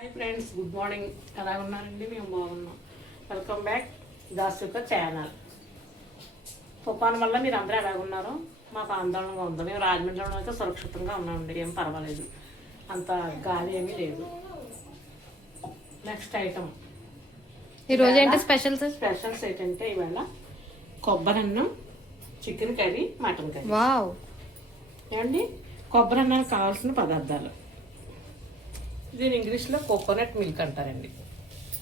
Hi friends good morning ఎలా ఉన్నారండి? మేము బాగున్నాం. వెల్కమ్ బ్యాక్ దాసుక ఛానల్ తుఫాన్ వల్ల మీరు అందరూ ఎలా ఉన్నారు? మాకు ఆందోళనగా ఉంది. మేము రాజమండ్రిలో అయితే సురక్షితంగా ఉన్నామండి. ఏం పర్వాలేదు. అంత గాలి ఏమీ లేదు. నెక్స్ట్ ఐటమ్ ఈ రోజు ఏంటి స్పెషల్స్ స్పెషల్స్ ఏంటంటే ఇవాళ కొబ్బరి అన్నం chicken curry mutton curry. Wow. ఏమండి? కొబ్బరి అన్నానికి కావాల్సిన పదార్థాలు. దీని ఇంగ్లీష్లో కోకోనట్ మిల్క్ అంటారండి.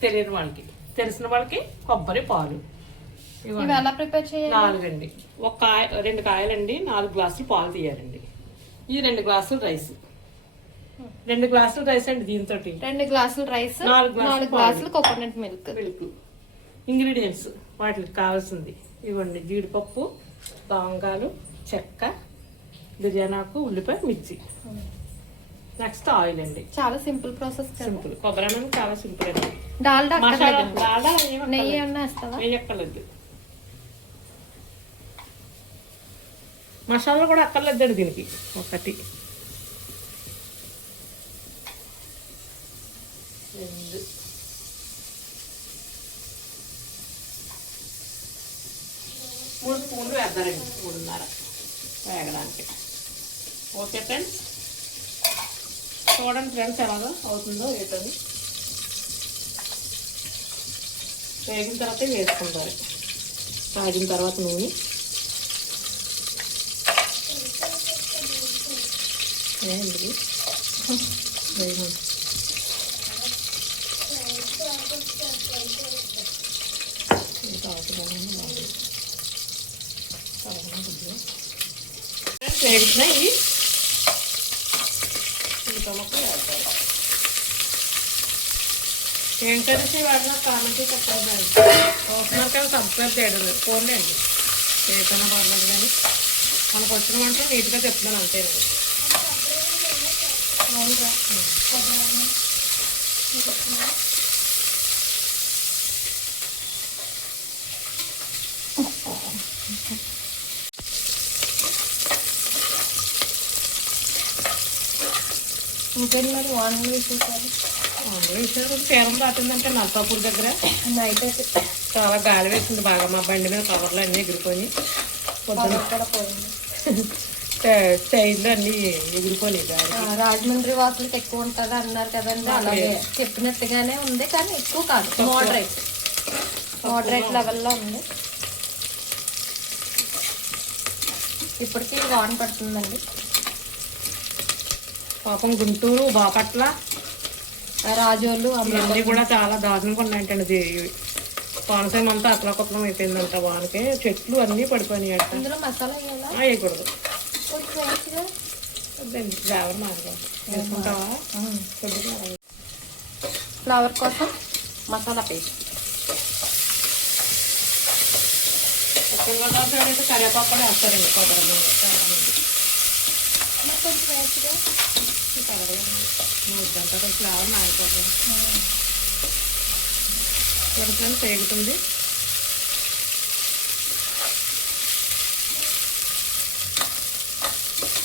తెలియని వాళ్ళకి. తెలిసిన వాళ్ళకి కొబ్బరి పాలు. ఇవ్వండి. ఇవి ఎలా ప్రిపేర్ చేయాలి? నాలుగండి. ఒక కాయ రెండు కాయలండి నాలుగు గ్లాసులు పాలు తీయాలండి. ఈ రెండు గ్లాసులు రైస్. రెండు గ్లాసులు రైస్ అండి దీంతో రెండు గ్లాసులు రైస్ నాలుగు. గ్లాసులు కోకోనట్ మిల్క్ మిల్క్ ఇంగ్రీడియంట్స్ వాటికి కావాల్సింది. ఇవ్వండి. జీడిపప్పు లవంగాలు చెక్క బిర్యానాకు ఉల్లిపాయ మిర్చి. నెక్స్ట్ ఆయిల్ అండి. చాలా సింపుల్ ప్రాసెస్ సింపుల్ కొబ్బరి అన్నం చాలా సింపుల్ అండి. డాల్డా మసాలా. డాల్డా నెయ్యి. ఏమన్నా వేస్తావా? వేయక్కర్లేదు మసాలా కూడా అక్కర్లేదండి దీనికి. ఒకటి. రెండు. మూడు స్పూన్లు వేద్దారండి. మూడున్నర వేగడానికి. Okay friends. చూడండి ఫ్రెండ్స్ ఎలాగో అవుతుందో వేటది వేగిన తర్వాత వేసుకుంటారు. కాగిన తర్వాత నూనె. ఏంటి వేగం. ఇంకా వేగుతున్నాయి. ఏంటనేసి ఇంకా వాడిన కామెంట్ చెప్పండి చూస్తున్నారు కదా సబ్స్క్రైబ్ చేయడం లేదు ఫోన్లే అండి చేయకుండా పర్లేదు కానీ మనకు వచ్చిన వంట నీట్గా చెప్తున్నాను అంతే నేను ఇంకేంటి మరి? మార్నింగ్ చూసారు మామూలు విషయం తీరం దాటిందంటే నల్పాపూర్ దగ్గర నైట్ అయితే చాలా గాలి వేసింది బాగా. మా బండి మీద కవర్లు అన్నీ ఎగిరిపోయి చైర్లు అన్నీ ఎగిరిపోయి రాజమండ్రి వాసులకి ఎక్కువ ఉంటుంది అన్నారు కదండి. అలాగే చెప్పినట్టుగానే ఉంది కానీ ఎక్కువ కాదు. మోడరేట్ మోడరేట్ లెవెల్లో ఉంది. ఇప్పటికీ వాన్ పడుతుందండి. పాపం గుంటూరు బాపట్ల రాజోళ్ళు ఇవన్నీ కూడా చాలా దారుణంగా ఉన్నాయంటండి. కోనసీమ అంతా అతలకొత్తలం అయిపోయిందంట వానికి చెట్లు అన్నీ పడిపోయినాయి అంట. ఇందులో మసాలా వేయకూడదు. ఫ్లేవర్ అలాగే. ఫ్లవర్ కోసం మసాలా పేస్ట్. పశ్చిమ గోదావరి సైడ్ అయితే కరివేపాకు కూడా వేస్తారండి కొబ్బరి. కొంచెం వేయొచ్చుగా? కొంచెం ఫ్లేవర్ మారిపోతుంది కొంచెం తేగుతుంది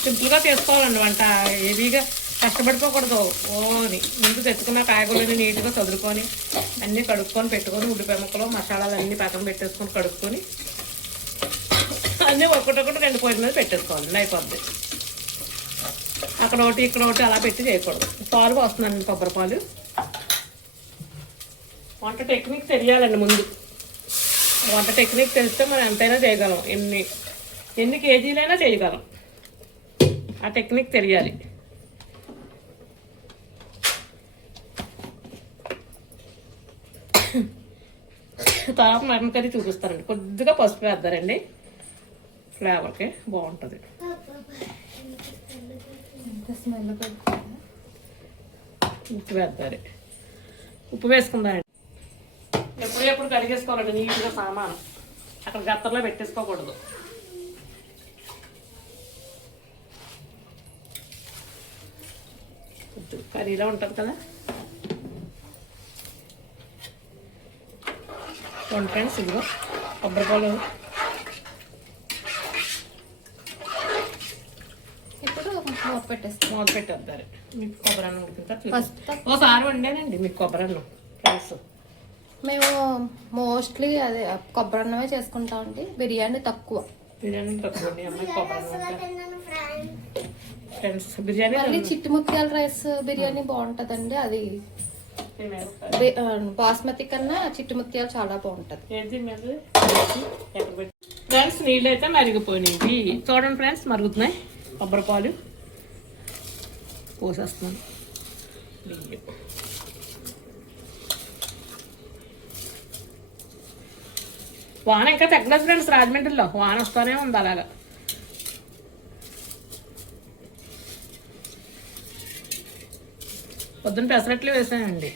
సింపుల్గా చేసుకోవాలండి వంట హెవీగా కష్టపడిపోకూడదు ఓని ముందు తెచ్చుకున్న కాయగూరని నీట్గా చదువుకొని అన్నీ కడుక్కొని పెట్టుకొని ఉల్లిపాయ ముక్కలు మసాలాలు అన్నీ పక్కన పెట్టేసుకొని కడుక్కొని అన్నీ ఒక్కటొక్కటి రెండు పొయ్యి మీద పెట్టేసుకోవాలి అయిపోద్ది అక్కడ ఒకటి ఇక్కడ ఒకటి అలా పెట్టి చేయకూడదు. పాలు వస్తుందండి కొబ్బరి పాలు. వంట టెక్నిక్ తెలియాలండి ముందు. వంట టెక్నిక్ తెలిస్తే మనం ఎంతైనా చేయగలం. ఎన్ని ఎన్ని కేజీలైనా చేయగలం. ఆ టెక్నిక్ తెలియాలి. తర్వాత మటన్ కర్రీ చూపిస్తారండి కొద్దిగా పసుపు వేద్దారండి. ఫ్లేవర్కి బాగుంటుంది. ఎంత స్మెల్ ఉప్పు వేస్తారు ఉప్పు వేసుకుందామండి ఎప్పుడు ఎప్పుడు కడిగేసుకోవాలండి నీట్గా సామాను. అక్కడ గత్తర్లో పెట్టేసుకోకూడదు. కర్రీలో ఉంటుంది కదా. వన్ ఫ్రెండ్స్ ఇదిగో కొబ్బరికాయలు. ఇప్పుడు మూత పెట్టేస్తాం మూత మీకు కొబ్బరి అన్నం ఉడికిన ఫస్ట్ ఓసారి వండానండి మీకు కొబ్బరి అన్నం ఫ్రెండ్స్. మేము మోస్ట్లీ అదే కొబ్బరి అన్నమే చేసుకుంటామండి బిర్యానీ తక్కువ. బిర్యానీ తక్కువ ఫ్రెండ్స్ బిర్యానీ మళ్ళీ చిట్టి ముత్యాల రైస్ బిర్యానీ బాగుంటుందండి. అది బాస్మతి కన్నా చిట్టి ముత్యాలు చాలా బాగుంటుంది. ఫ్రెండ్స్ నీళ్ళు అయితే మరిగిపోయినాయి చూడండి ఫ్రెండ్స్ మరుగుతున్నాయి. కొబ్బరిపాలు పోసేస్తున్నాను. బియ్యం వాన ఇంకా తగ్గలేదు ఫ్రెండ్స్ రాజమండ్రిలో. వాన వస్తూనే ఉంది అలాగా. పొద్దున్న పెసరట్లు వేసానండి.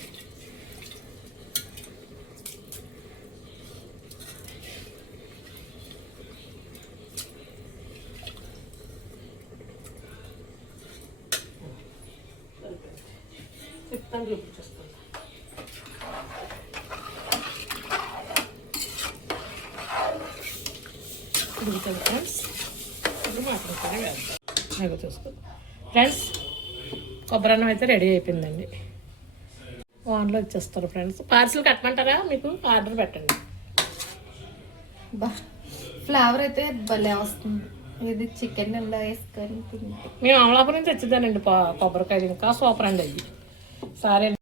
చెప్తాను చూపించేస్తాను. ఉడుకుతుంది ఫ్రెండ్స్ ఇప్పుడు మాట్లాడుతూనే ఫ్రెండ్స్ కొబ్బరి అన్నం అయితే రెడీ అయిపోయిందండి. వాన్లో వచ్చేస్తారు ఫ్రెండ్స్ పార్సిల్ కట్టమంటారా మీకు? ఆర్డర్ పెట్టండి. బా ఫ్లేవర్ అయితే భలే వస్తుంది. ఇది చికెన్ ఇలా వేసుకొని మేము అమలాపురం నుంచి వచ్చిందానండి కొబ్బరికాయలు ఇంకా సూపర్ అండి అయ్యి ਸਾਰੇ